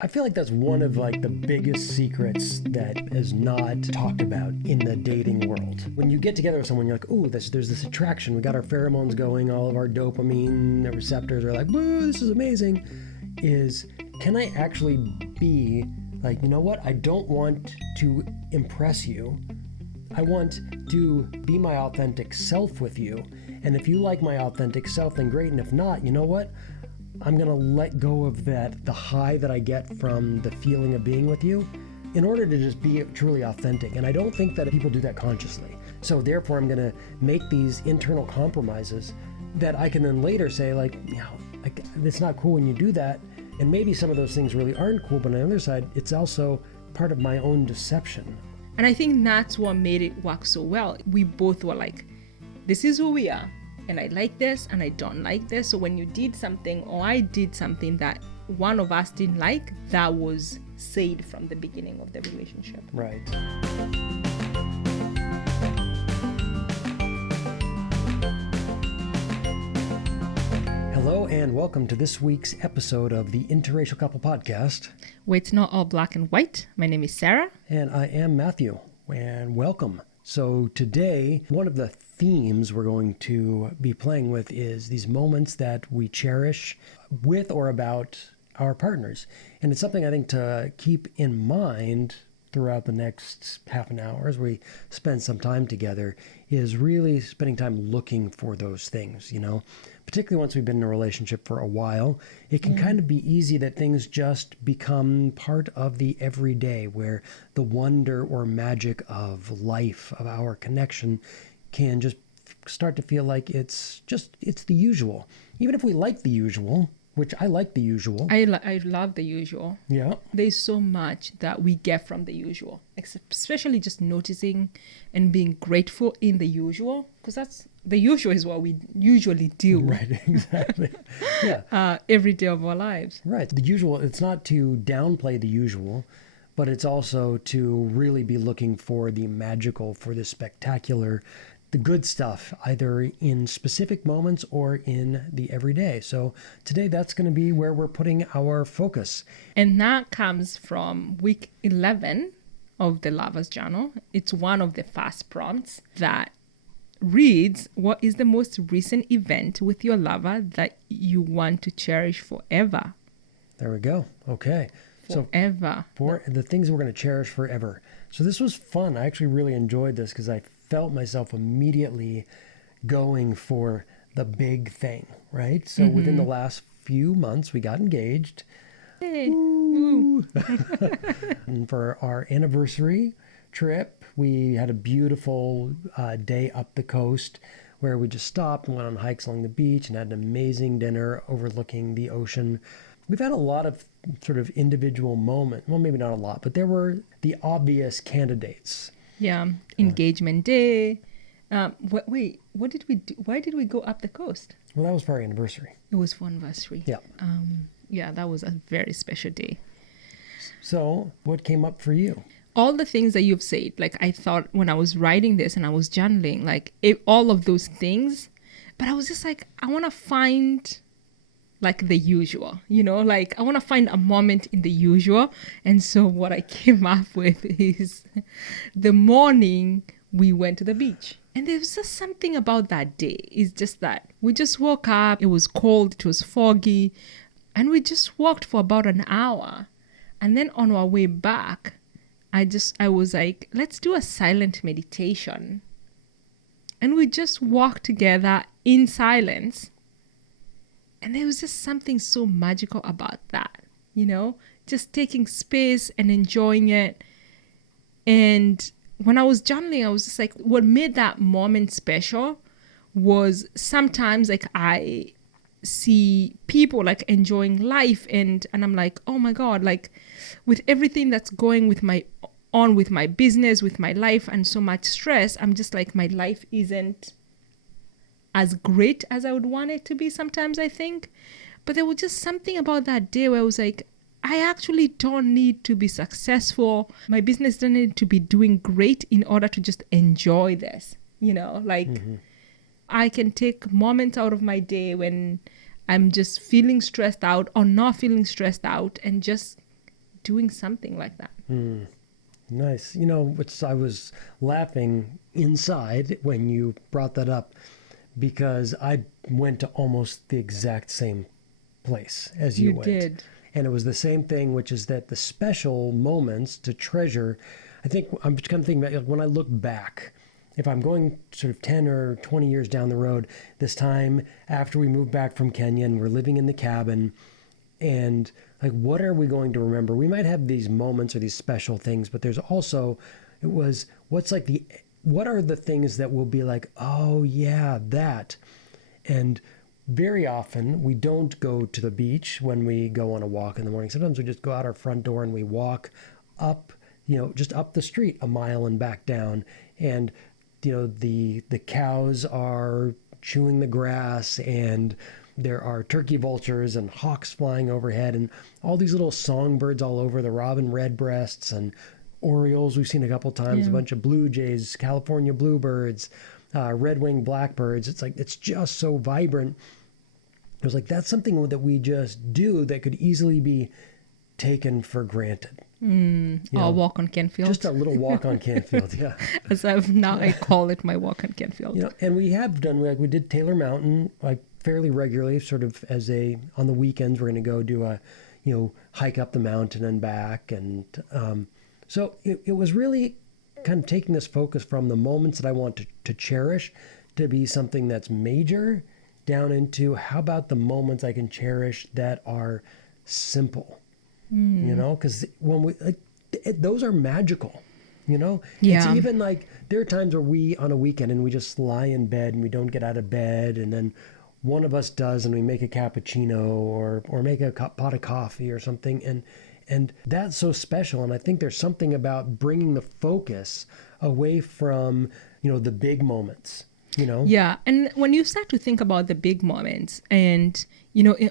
I feel like that's one of the biggest secrets that is not talked about in the dating world. When you get together with someone, you're like, ooh, there's this attraction. We got our pheromones going, all of our dopamine receptors are like, woo, this is amazing. Can I actually be like, you know what? I don't want to impress you. I want to be my authentic self with you. And if you like my authentic self, then great. And if not, you know what? I'm going to let go of the high that I get from the feeling of being with you in order to just be truly authentic. And I don't think that people do that consciously. So therefore, I'm going to make these internal compromises that I can then later say it's not cool when you do that. And maybe some of those things really aren't cool, but on the other side, it's also part of my own deception. And I think that's what made it work so well. We both were like, this is who we are. And I like this and I don't like this. So when you did something or I did something that one of us didn't like, that was said from the beginning of the relationship. Right. Hello and welcome to this week's episode of the Interracial Couple Podcast. Where it's not all black and white. My name is Sarah. And I am Matthew. And welcome. So today, one of the themes we're going to be playing with is these moments that we cherish with or about our partners. And it's something I think to keep in mind throughout the next half an hour as we spend some time together is really spending time looking for those things, particularly once we've been in a relationship for a while. It can kind of be easy that things just become part of the everyday, where the wonder or magic of life, of our connection, can just start to feel like it's the usual. Even if we like the usual, which I like the usual. I love the usual. Yeah. There's so much that we get from the usual, especially just noticing and being grateful in the usual, because the usual is what we usually do. Right, exactly. Yeah. Every day of our lives. Right. The usual, it's not to downplay the usual, but it's also to really be looking for the magical, for the spectacular, the good stuff, either in specific moments or in the everyday. So today, that's going to be where we're putting our focus. And that comes from week 11 of the Lover's Journal. It's one of the fast prompts that reads, what is the most recent event with your lover that you want to cherish forever? There we go. Okay. Forever. So for the things we're going to cherish forever. So this was fun. I actually really enjoyed this because I felt myself immediately going for the big thing, right? So within the last few months, we got engaged. Hey. And for our anniversary trip, we had a beautiful day up the coast where we just stopped and went on hikes along the beach and had an amazing dinner overlooking the ocean. We've had a lot of sort of individual moments. Well, maybe not a lot, but there were the obvious candidates. Yeah, engagement day. Wait, what did we do? Why did we go up the coast? Well, that was for our anniversary. It was for anniversary. Yeah. Yeah, that was a very special day. So what came up for you? All the things that you've said, I thought when I was writing this and I was journaling, all of those things, but I was just I want to find the usual, I want to find a moment in the usual. And so what I came up with is the morning we went to the beach. And there was just something about that day. It's just that we just woke up. It was cold. It was foggy. And we just walked for about an hour. And then on our way back, I was like, let's do a silent meditation. And we just walked together in silence. And there was just something so magical about that, just taking space and enjoying it. And when I was journaling, I was just what made that moment special was sometimes I see people enjoying life and I'm like, oh my God, with everything that's going with my business, with my life and so much stress, I'm just my life isn't as great as I would want it to be sometimes, I think. But there was just something about that day where I was I actually don't need to be successful. My business doesn't need to be doing great in order to just enjoy this. I can take moments out of my day when I'm just feeling stressed out or not feeling stressed out and just doing something like that. Nice. You know, I was laughing inside when you brought that up because I went to almost the exact same place as you went. Did. And it was the same thing, which is that the special moments to treasure, I think I'm just kind of thinking about when I look back, if I'm going sort of 10 or 20 years down the road, this time after we moved back from Kenya and we're living in the cabin, and like, what are we going to remember? We might have these moments or these special things, but there's also, what are the things that will be like, oh yeah, that. And very often we don't go to the beach when we go on a walk in the morning. Sometimes we just go out our front door and we walk up, just up the street a mile and back down. And, the cows are chewing the grass and there are turkey vultures and hawks flying overhead and all these little songbirds all over, the robin redbreasts and orioles we've seen a couple times, a bunch of blue jays, California bluebirds, red-winged blackbirds. It's like, it's just so vibrant. It was like, that's something that we just do that could easily be taken for granted. Or walk on Kenfield. Just a little walk on Canfield, yeah. As I call it my walk on Kenfield. And we have done, we did Taylor Mountain, like fairly regularly, sort of on the weekends, we're going to go do a, hike up the mountain and back. And so it was really kind of taking this focus from the moments that I want to cherish to be something that's major down into how about the moments I can cherish that are simple, because when those are magical, It's even like there are times where we on a weekend and we just lie in bed and we don't get out of bed, and then one of us does and we make a cappuccino or make a pot of coffee or something, and that's so special. And I think there's something about bringing the focus away from the big moments. Yeah. And when you start to think about the big moments, and,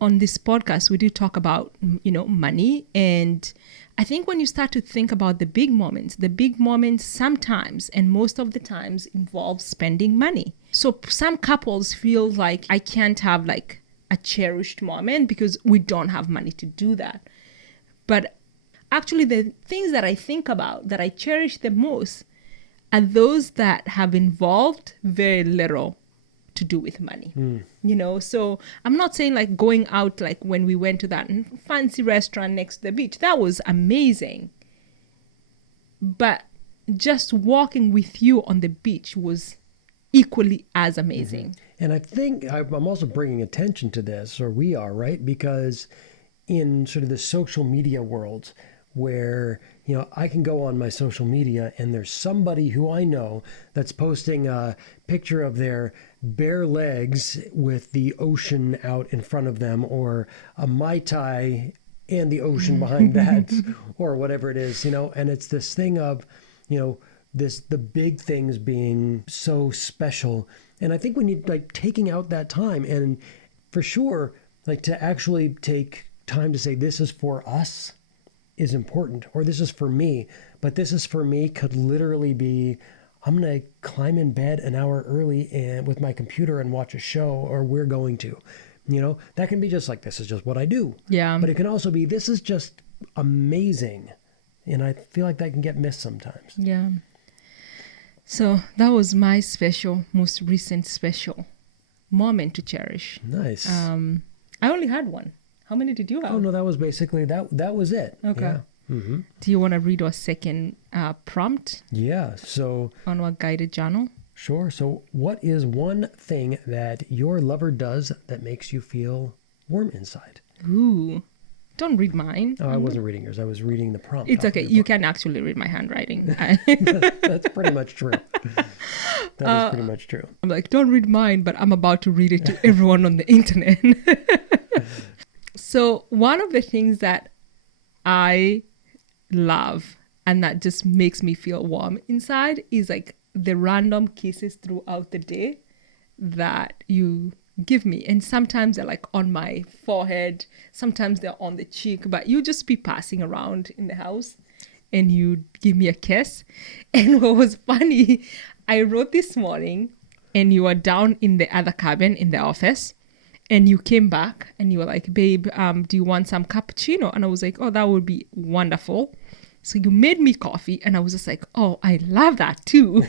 on this podcast, we do talk about, money. And I think when you start to think about the big moments sometimes and most of the times involve spending money. So some couples feel like I can't have like a cherished moment because we don't have money to do that. But actually the things that I think about that I cherish the most are those that have involved very little to do with money. So I'm not saying like going out, like when we went to that fancy restaurant next to the beach, that was amazing. But just walking with you on the beach was equally as amazing. And I think I'm also bringing attention to this, or we are, right? Because in sort of the social media world, where I can go on my social media and there's somebody who I know that's posting a picture of their bare legs with the ocean out in front of them, or a Mai Tai and the ocean behind that, or whatever it is, and it's this thing of, the big things being so special. And I think we need like taking out that time, and for sure, like to actually take time to say, this is for us, is important, or this is for me. But this is for me could literally be, I'm going to climb in bed an hour early and with my computer and watch a show, or we're going to, that can be just like, this is just what I do. Yeah. But it can also be, this is just amazing. And I feel like that can get missed sometimes. Yeah. So that was my most recent special moment to cherish. Nice. I only had one. How many did you have? Oh, no, that was basically, that was it. Okay. Yeah. Mm-hmm. Do you want to read our second prompt? Yeah. So on our guided journal? Sure. So what is one thing that your lover does that makes you feel warm inside? Ooh. Don't read mine. Oh, I wasn't reading yours. I was reading the prompt. It's okay. You can actually read my handwriting. That's pretty much true. That is pretty much true. I'm like, don't read mine, but I'm about to read it to everyone on the internet. So one of the things that I love and that just makes me feel warm inside is like the random kisses throughout the day that you give me. And sometimes they're like on my forehead, sometimes they're on the cheek, but you just be passing around in the house and you give me a kiss. And what was funny, I wrote this morning and you were down in the other cabin in the office, And you came back and you were like, babe, do you want some cappuccino? And I was like, oh, that would be wonderful. So you made me coffee and I was just like, oh, I love that too.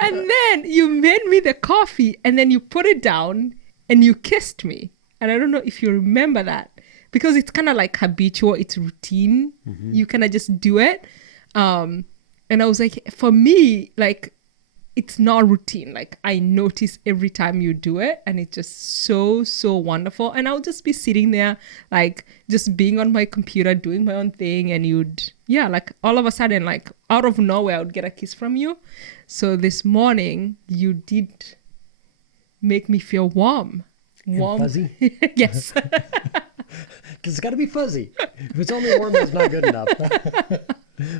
And then you made me the coffee and then you put it down and you kissed me. And I don't know if you remember that because it's kind of like habitual. It's routine. Mm-hmm. You kind of just do it. And I was like, for me, like, it's not routine. Like I notice every time you do it and it's just so, so wonderful. And I'll just be sitting there, like just being on my computer, doing my own thing. And like all of a sudden, like out of nowhere, I would get a kiss from you. So this morning you did make me feel warm. And fuzzy? Yes. Because it's got to be fuzzy. If it's only warm, that's not good enough.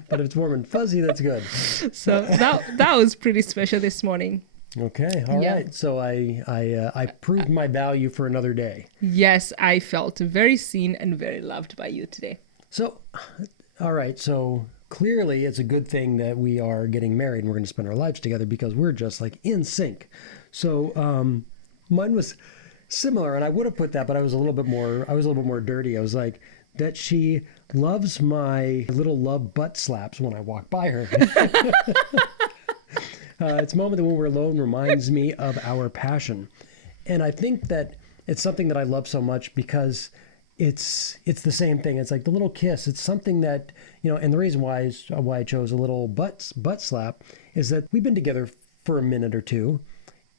But if it's warm and fuzzy, that's good. So that was pretty special this morning. Okay, all right. So I proved my value for another day. Yes, I felt very seen and very loved by you today. So, all right. So clearly, it's a good thing that we are getting married and we're going to spend our lives together because we're just like in sync. So mine was similar, and I would have put that, but I was a little bit more dirty. I was like, that she loves my little love butt slaps when I walk by her. It's a moment that when we're alone reminds me of our passion. And I think that it's something that I love so much because it's the same thing. It's like the little kiss. It's something that, and the reason why I chose a little butt slap is that we've been together for a minute or two.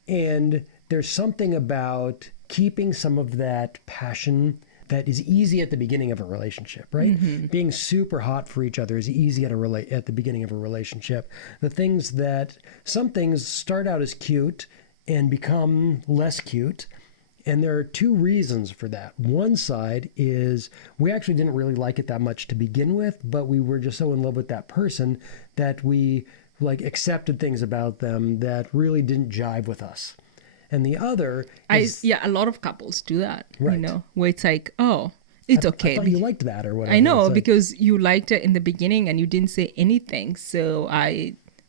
And there's something about keeping some of that passion that is easy at the beginning of a relationship, right? Mm-hmm. Being super hot for each other is easy at the beginning of a relationship. Some things start out as cute and become less cute. And there are two reasons for that. One side is we actually didn't really like it that much to begin with, but we were just so in love with that person that we like accepted things about them that really didn't jive with us. And the other is... a lot of couples do that, right. Where it's like, oh, it's okay. I thought you liked that or whatever. I know, because you liked it in the beginning and you didn't say anything. So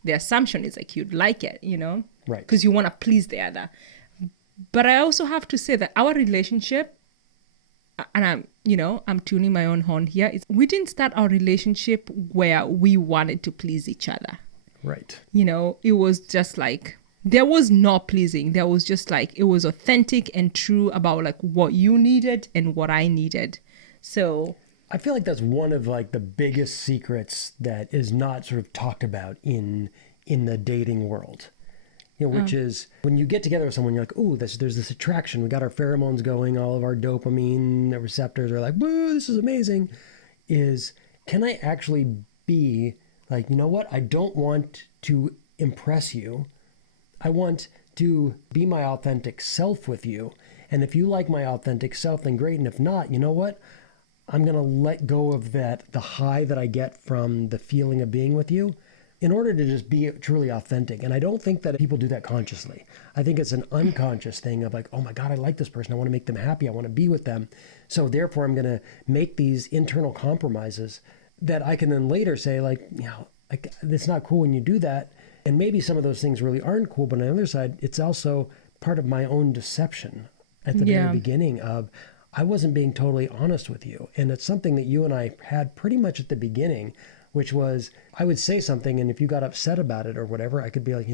the assumption is like you'd like it, Right. Because you want to please the other. But I also have to say that our relationship, and I'm tuning my own horn here, we didn't start our relationship where we wanted to please each other. Right. It was just like... There was no pleasing. There was just like, it was authentic and true about like what you needed and what I needed. So I feel like that's one of like the biggest secrets that is not sort of talked about in the dating world. Which is when you get together with someone, you're like, oh, there's this attraction. We got our pheromones going. All of our dopamine receptors are like, woo, this is amazing. Can I actually be like, you know what? I don't want to impress you. I want to be my authentic self with you. And if you like my authentic self, then great. And if not, you know what? I'm going to let go of the high that I get from the feeling of being with you in order to just be truly authentic. And I don't think that people do that consciously. I think it's an unconscious thing of like, oh my God, I like this person. I want to make them happy. I want to be with them. So therefore, I'm going to make these internal compromises that I can then later say like, like it's not cool when you do that. And maybe some of those things really aren't cool, but on the other side, it's also part of my own deception at the very beginning of I wasn't being totally honest with you. And it's something that you and I had pretty much at the beginning, which was I would say something, and if you got upset about it or whatever, I could be like,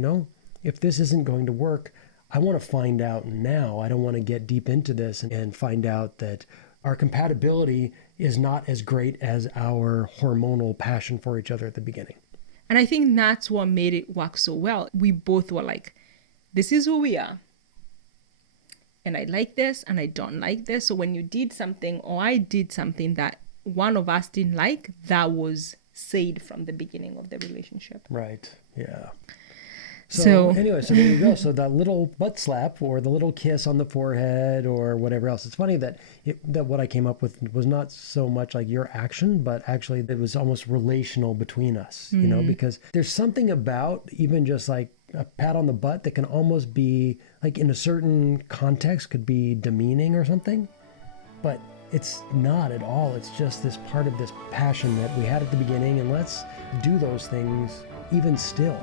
if this isn't going to work, I want to find out now. I don't want to get deep into this and find out that our compatibility is not as great as our hormonal passion for each other at the beginning. And I think that's what made it work so well. We both were like, this is who we are. And I like this and I don't like this. So when you did something or I did something that one of us didn't like, that was said from the beginning of the relationship. Right. Yeah. So anyway, so there you go. So that little butt slap or the little kiss on the forehead or whatever else. It's funny that what I came up with was not so much like your action, but actually it was almost relational between us, because there's something about even just like a pat on the butt that can almost be like in a certain context could be demeaning or something, but it's not at all. It's just this part of this passion that we had at the beginning, and let's do those things even still,